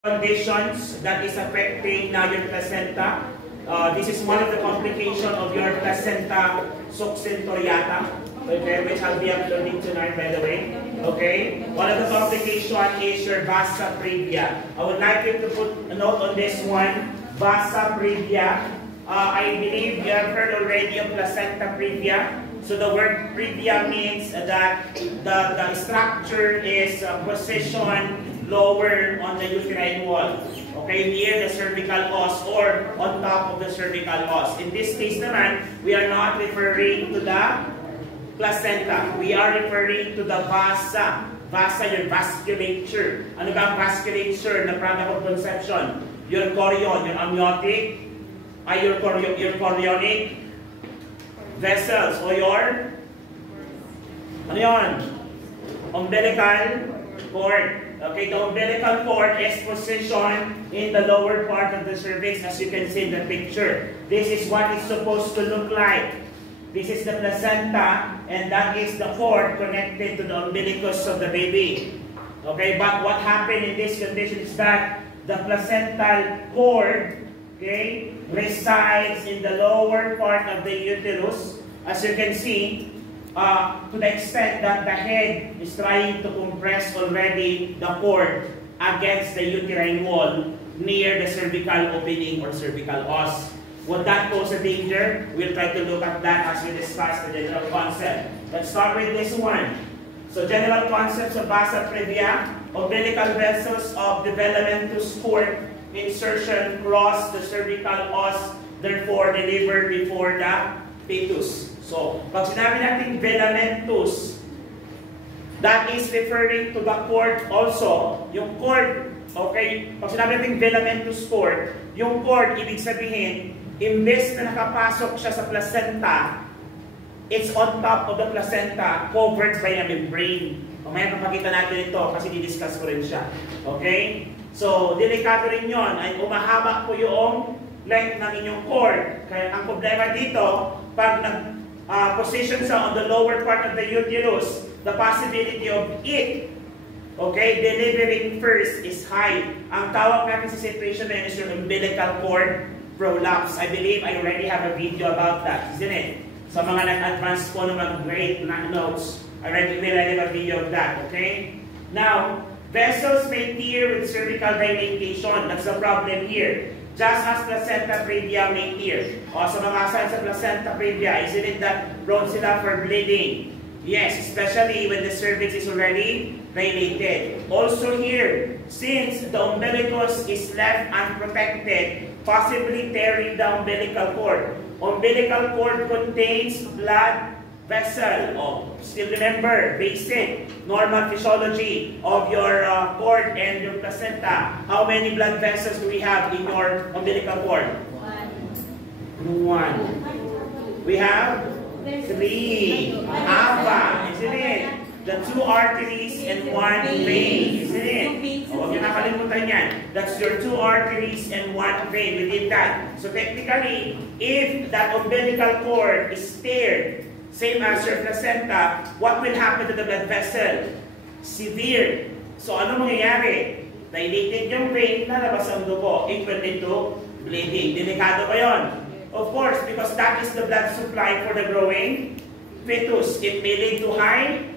conditions that is affecting now your placenta. This is one of the complications of your placenta succintoriata, okay, which I'll be uploading tonight, by the way. Okay, one of the complications is your vasa previa. I would like you to put a note on this one, vasa previa. I believe you have heard already of placenta previa. So the word previa means that the structure is positioned lower on the uterine wall, okay, near the cervical os or on top of the cervical os. In this case naman, we are not referring to the placenta. We are referring to the vasa. Vasa, your vasculature. Ano ba ang vasculature na product of conception? Your chorion, your amniotic, your chorionic vessels, o your, ano yun? Umbilical cord. Okay, the umbilical cord is positioned in the lower part of the cervix, as you can see in the picture. This is what it's supposed to look like. This is the placenta, and that is the cord connected to the umbilicus of the baby. Okay, but what happened in this condition is that the placental cord, okay, resides in the lower part of the uterus, as you can see. To the extent that the head is trying to compress already the cord against the uterine wall near the cervical opening or cervical os. Would that pose a danger? We'll try to look at that as we discuss the general concept. Let's start with this one. So general concepts of vasa previa: umbilical vessels of developmentus cord insertion cross the cervical os, therefore deliver before the fetus. So, pag sinabi natin velamentus, that is referring to the cord also. Yung cord, okay, pag sinabi natin velamentus cord, yung cord, ibig sabihin, imbes na nakapasok siya sa placenta, it's on top of the placenta, covered by a membrane. Mamaya papakita natin ito kasi didiscuss ko rin siya. Okay? So, delikado rin yun. Ay umahaba po yung length ng inyong cord. Kaya ang problema dito, pag position sa on the lower part of the uterus, the possibility of it, okay, delivering first is high. Ang tawag natin sa situation na yun is yung umbilical cord prolapse. I believe I already have a video about that, isn't it? Sa mga nag-advance po na mag-grade notes, I already have a video of that, okay? Now, vessels may tear with cervical dilatation. That's the problem here. Just as placenta previa may tear. O sa mga signs sa placenta previa, isn't it that prone sila for bleeding? Yes, especially when the cervix is already dilated. Also here, since the umbilicus is left unprotected, possibly tearing the umbilical cord. Umbilical cord contains blood vessel. Oh, still remember, basic, normal physiology of your cord and your placenta. How many blood vessels do we have in your umbilical cord? One. We have three. Ava, isn't it? The two arteries and one vein, isn't it? Oh, huwag niyo nakalimutan yan. That's your two arteries and one vein. We did that. So technically, if that umbilical cord is teared, same as your placenta, what will happen to the blood vessel? Severe. So ano mangyayari? Dilated yung vein, lalabas ang dugo. It will lead to bleeding. Delikado ba yun? Of course, because that is the blood supply for the growing fetus. It may lead to high.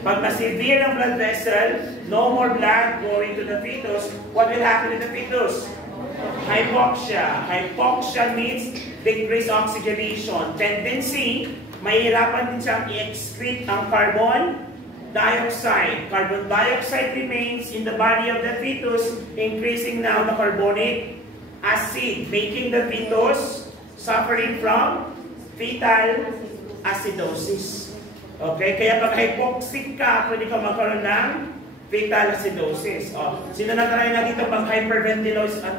Pag na-severe ang blood vessel, no more blood going to the fetus, what will happen to the fetus? Hypoxia. Hypoxia means decreased oxygenation. Tendency, mahirapan din siyang i-excrete ang carbon dioxide. Carbon dioxide remains in the body of the fetus, increasing now the carbonic acid, making the fetus suffering from fetal acidosis. Okay? Kaya pag hypoxic ka, pwede ka magkaroon ng fetal acidosis. Oh, sino na try na dito pag hyperventilate?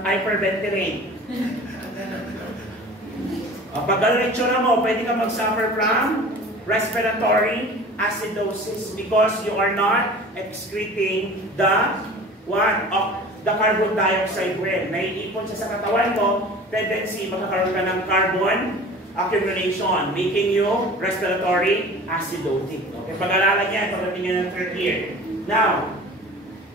Pag gano'n itsura mo, pwede ka mag-suffer from respiratory acidosis because you are not excreting the carbon dioxide well. Naiipon siya sa katawan mo, tendency magkakaroon ka ng carbon accumulation, making you respiratory acidotic. Okay, pag-alalan yan pagdating nyo ng third year. Now,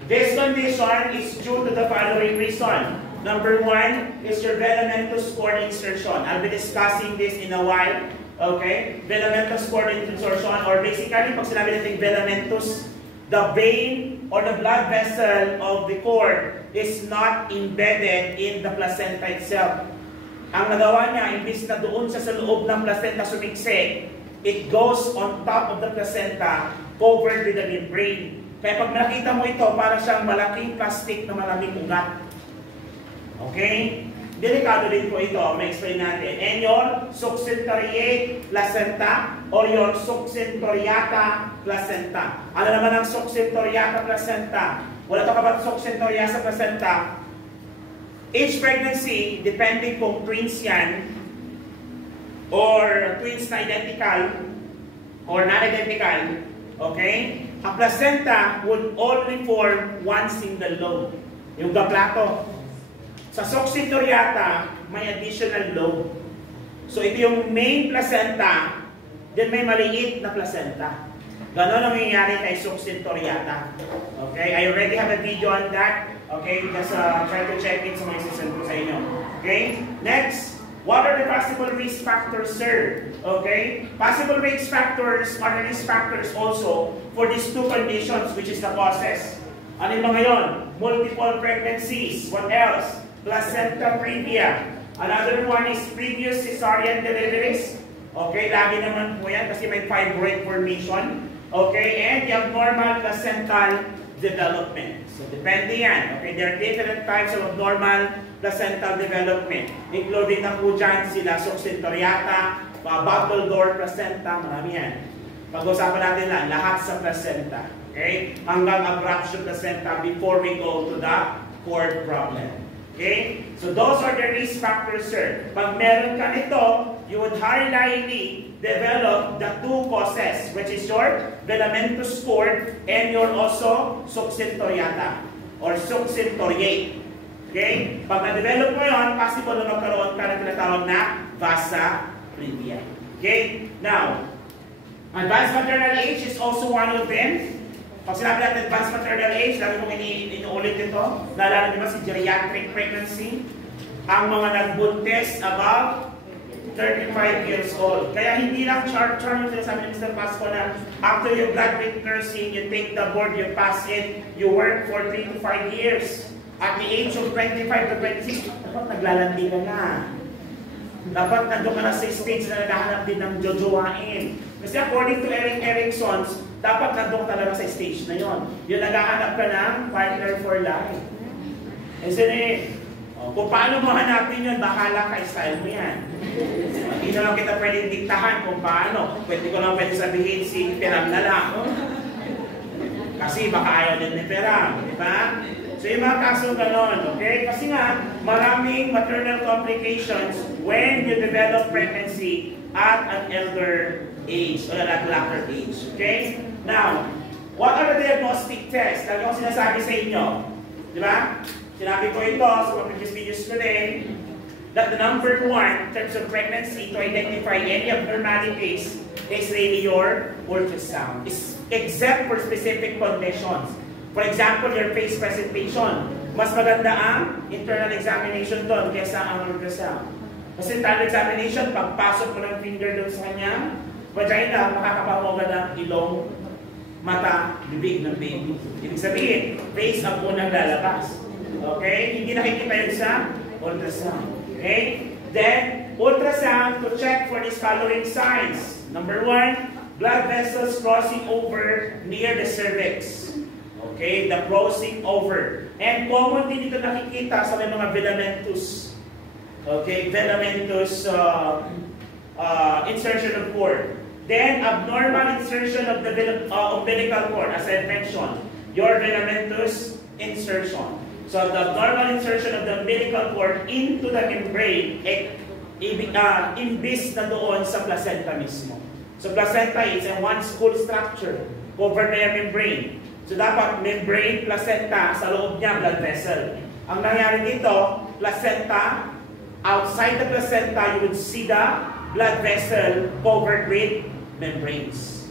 this condition is due to the following reason. Number one is your velamentous cord insertion. I'll be discussing this in a while. Okay? Velamentous cord insertion, or basically, pag sinabi natin velamentous, the vein or the blood vessel of the cord is not embedded in the placenta itself. Ang nagawa niya, imbis na doon sa loob ng placenta sumiksik, it goes on top of the placenta, covered with the membrane. Kaya pag nakita mo ito, para siyang malaking plastic na malamig ugat. Okay? Delikado din po ito. May explain natin. And your succintoriate placenta or your succintoriata placenta. Ano naman ang succintoriata placenta? Wala ito kabat succintoriata placenta. Each pregnancy, depending kung twins yan, or twins na identical, or not identical, okay? A placenta would only form one single lobe. Yung gaplato. Sa succintoriata, may additional lobe. So ito yung main placenta, then may maliit na placenta. Ganon ang nangyayari kay succintoriata. Okay, I already have a video on that. Okay, just try to check it sa mga sisend ko sa inyo. Okay, next, what are the possible risk factors, sir? Okay, possible risk factors are the risk factors also for these two conditions, which is the causes. Ano yung mga yun? Multiple pregnancies. What else? Placenta previa. Another one is previous cesarean deliveries. Okay, lagi naman po yan kasi may fibroid formation. Okay, and the abnormal placental development. So, depende yan. Okay, there are different types of abnormal placental development. Including na po dyan sila succintoriata, bubble door placenta, marami yan. Pag-usapan natin lang, lahat sa placenta. Okay, hanggang abruption placenta before we go to the cord problem. Okay, so those are the risk factors, sir. Pag meron ka nito, you would highly likely develop the two causes, which is your velamentous cord and your also succintoriata or succintoriate. Okay? Pag na-develop mo yun, possible na magkaroon ka ng tinatawag na vasa previa. Okay? Now, advanced maternal age is also one of them. Pag sinabi natin advanced maternal age, lagi mong inuulit ito. Naalala niyo ba si geriatric pregnancy? Ang mga nagbuntis above 35 years old. Kaya hindi lang chart-chart yung sinasabi ni Mr. Pasco na after you graduate nursing, you take the board, you pass it, you work for 3 to 5 years. At the age of 25 to 26, dapat naglalandi ka na. Dapat nandun ka na sa stage na naghahanap din ng jojowain. Kasi according to Erik Erikson, dapat nandun talaga sa stage na yon. Yung naghahanap ka ng partner for life. Kasi kung paano mo hanapin yun, bahala ka, style mo yan. Hindi na lang kita pwedeng diktahan kung paano. Pwede ko lang pwede sabihin si Peram na lang. Kasi baka ayaw din ni Peram. Diba? So yung mga kaso ganon, okay? Kasi nga, maraming maternal complications when you develop pregnancy at an elder age or at latter age. Okay? Now, what are the diagnostic tests? Lagi ko sinasabi sa inyo. Diba? Sinabi ko ito sa mga previous videos today that the number one in terms of pregnancy to identify any abnormalities is really your ultrasound, except for specific conditions. For example, your face presentation. Mas maganda ang internal examination doon kaysa ang ultrasound. Kasi internal examination, pagpasok mo ng finger doon sa kanyang vagina, makakapamoga ng ilong, mata, bibig ng baby. Ibig sabihin, face ang unang lalabas. Okay? Hindi nakikita yun sa ultrasound. Okay? Then, ultrasound to check for these following signs. Number one, blood vessels crossing over near the cervix. Okay? The crossing over. And common din ito nakikita sa mga velamentous. Okay? Velamentous insertion of cord. Then, abnormal insertion of the umbilical cord, as I mentioned. Your velamentous insertion. So the abnormal insertion of the umbilical cord into the membrane, imbis na doon sa placenta mismo. So placenta is a one-school structure covered by a membrane. So dapat membrane, placenta, sa loob niya, blood vessel. Ang nangyari dito, placenta, outside the placenta, you would see the blood vessel covered with membranes.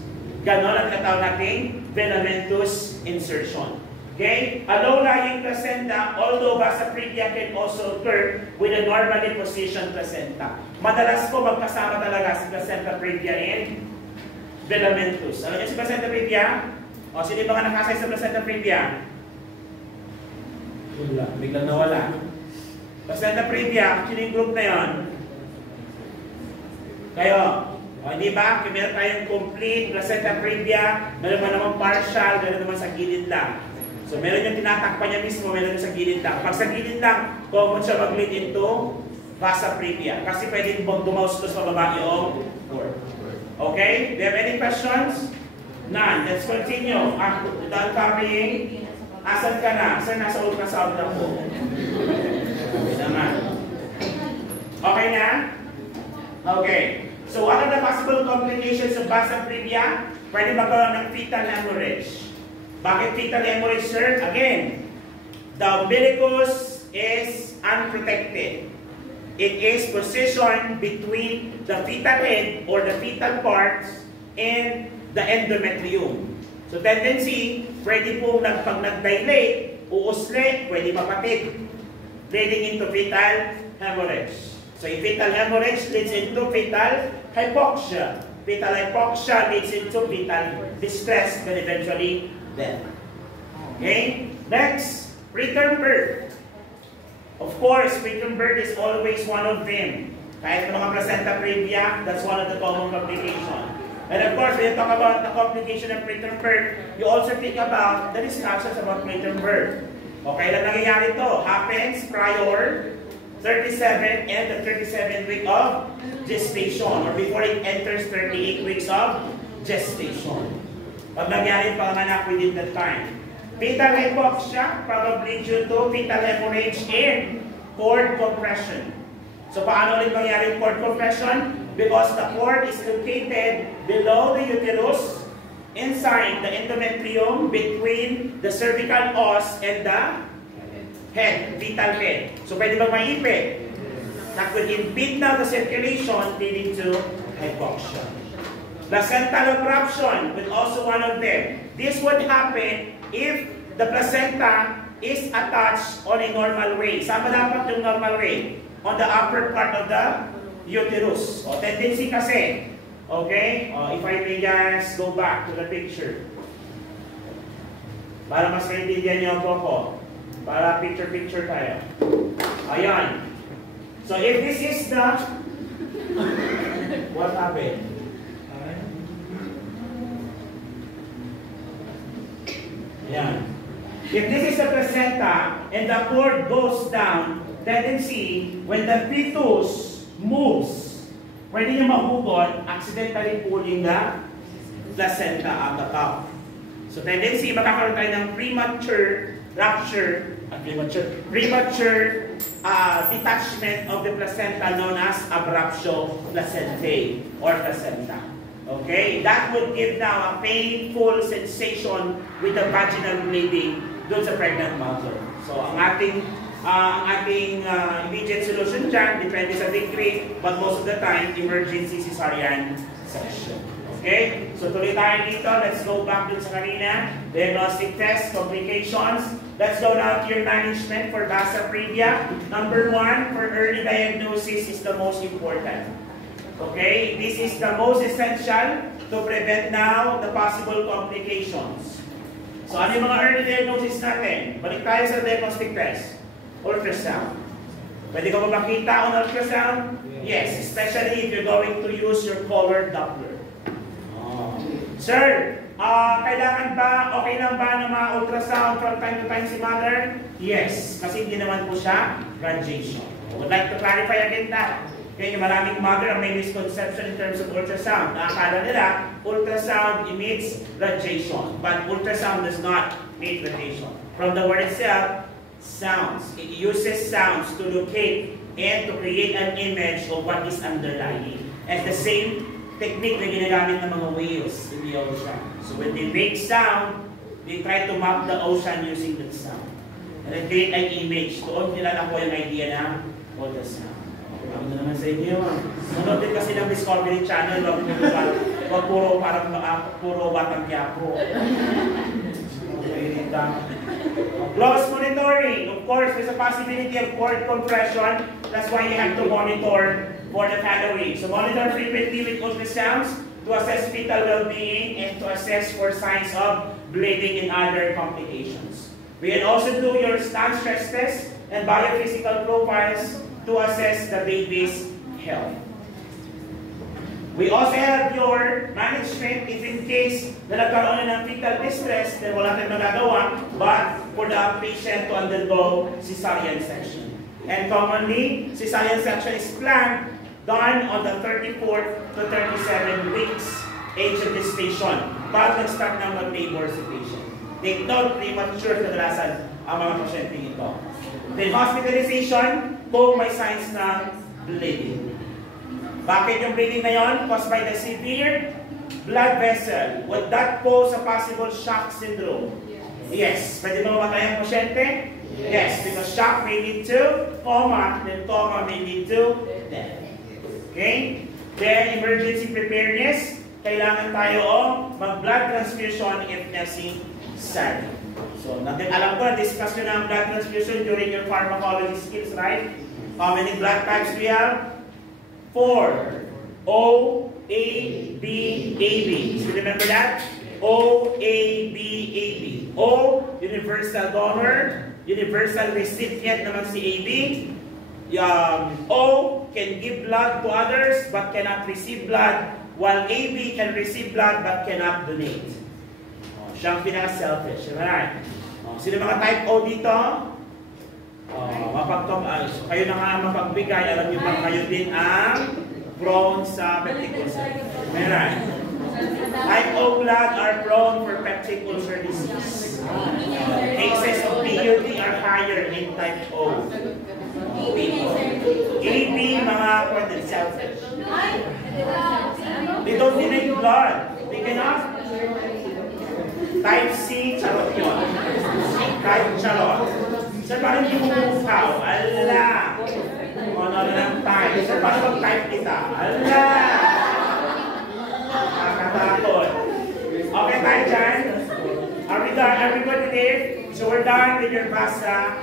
Ganon ang tinatawag nating filamentous insertion. Okay? A low-lying placenta, although vasa previa can also occur with a normally positioned placenta. Madalas po magkasama talaga si placenta previa and filamentous. Alam niyo si placenta previa? O, sino ba nga nakasay sa placenta previa? Wala. Biglang nawala. Placenta previa, sino yung group na yon? Kayo. O, hindi ba? Kaya meron tayong complete placenta previa, meron naman partial, meron naman sa gilid lang. So, meron yung tinatakpan niya mismo, meron yung sa gilid lang. Pag sa gilid lang, common siya mag-lead into vasa previa. Kasi pwede dumaustos sa baba yung cord. Okay? Do you have any questions? None. Let's continue. Done copying. Asan ka na? Sir, nasa ultrasound na po. Okay naman. Okay na? Okay. So, what are the possible complications of vasa previa? Pwede magkaroon ng fetal hemorrhage. Bakit fetal hemorrhage, sir? Again, the umbilicus is unprotected. It is positioned between the fetal head or the fetal parts and the endometrium. So, tendency, pwede pong pag nag-dilate, uusli, pwede mapatid, leading into fetal hemorrhage. So, if fetal hemorrhage leads into fetal hypoxia. Fetal hypoxia leads into fetal distress and eventually death. Okay? Next, preterm birth. Of course, preterm birth is always one of them. Kahit mga placenta previa, that's one of the common complications. And of course, when you talk about the complication of preterm birth, you also think about the discussions about preterm birth. Okay, lang nangyayari ito? Happens prior 37 and the 37th week of gestation or before it enters 38 weeks of gestation. Pag nangyari panganak within that time. Fetal hypoxia, probably due to fetal hemorrhage and cord compression. So paano ulit mangyari cord compression? Because the cord is located below the uterus, inside the endometrium, between the cervical os and the head, fetal head. So pwede bang maipit? That will impede now the circulation, leading to hypoxia. Placental abruption would also one of them. This would happen if the placenta is attached on a normal way. Saan ba dapat yung normal way? On the upper part of the uterus. O, tendency kasi, okay? O, if I may just go back to the picture. Para mas maintindihan niyo po ko. Para picture-picture tayo. Ayan. So, if this is the... What happened? Ayan. If this is the placenta and the cord goes down, tendency, when the fetus moves, pwede niya mahugot, accidentally pulling the placenta out the top. So tendency, makakaroon tayo ng premature detachment of the placenta known as abruptio placentae or placenta. Okay? That would give now a painful sensation with the vaginal bleeding doon sa pregnant mother. So ang ating immediate solution dyan, depende sa degree, but most of the time, emergency cesarean section. Okay? So tuloy tayo dito. Let's go back dun sa kanina. Diagnostic test, complications. Let's go now to your management for vasa previa. Number 1, for early diagnosis is the most important. Okay? This is the most essential to prevent now the possible complications. So ano yung mga early diagnosis natin? Balik tayo sa diagnostic test. Ultrasound. Pwede ka ba makita on ultrasound? Yes, especially if you're going to use your color Doppler. Sir, kailangan ba, okay lang ba na ma-ultrasound from time to time si mother? Yes, kasi hindi naman po siya radiation. I would like to clarify again that. Kaya maraming mother ang may misconception in terms of ultrasound. Akala nila, ultrasound emits radiation. But ultrasound does not emit radiation. From the word itself, sounds. It uses sounds to locate and to create an image of what is underlying. And the same technique na ginagamit ng mga whales in the ocean. So when they make sound, they try to map the ocean using that sound. And then create an image. Doon nila nakuha yung idea ng ultrasound. Ano naman sa inyo? Sunod din kasi ng Discovery Channel, wag puro parang puro Batang Quiapo. Close monitoring. Of course, there's a possibility of cord compression. That's why you have to monitor for the following. So monitor frequently with ultrasounds to assess fetal well-being and to assess for signs of bleeding and other complications. We can also do your stand stress test and biophysical profiles to assess the baby's health. We also have your management if in case na nagkaroon na ng fetal distress, then wala tayong magagawa, but for the patient to undergo cesarean section. And commonly, cesarean section is planned done on the 34th to 37 weeks age of gestation. Bago nag-start ng mag-labor si patient. Take note, premature kadalasan ang mga pasyente ito. Then hospitalization, kung may signs ng bleeding. Bakit yung bleeding na yon? Caused by the severe blood vessel. Would that pose a possible shock syndrome? Yes. Pwede ba mamatay ang pasyente? Yes. Because shock may lead to coma, then coma may lead to death. Okay? Then emergency preparedness. Kailangan tayo mag-blood transfusion if necessary. So, alam ko na-discuss nyo na ang blood transfusion during your pharmacology skills, right? How many blood types do we have? 4. O, A, B, A, B. So remember that? O, A, B, A, B. O, universal donor. Universal recipient naman si A, B. O, can give blood to others but cannot receive blood, while A, B can receive blood but cannot donate. Siyang pinaka-selfish. Right? Sino mga type O dito? Kayo na nga mapagbigay, alam niyo ba kayo din ang prone sa peptic ulcer. Meron. Type O blood are prone for peptic ulcer disease. Cases of PUD are higher in type O. AB, mga selfish. They don't need blood. They cannot. Type C, charot yun. Type charot. Sir, parang hindi mo bukaw. Ala! Ano lang type. Sir, parang mag-type kita. Ala! Nakakatakot. Okay tayo dyan? Are we done? Everybody there? So we're done with your basa.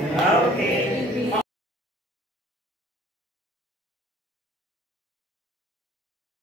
Okay.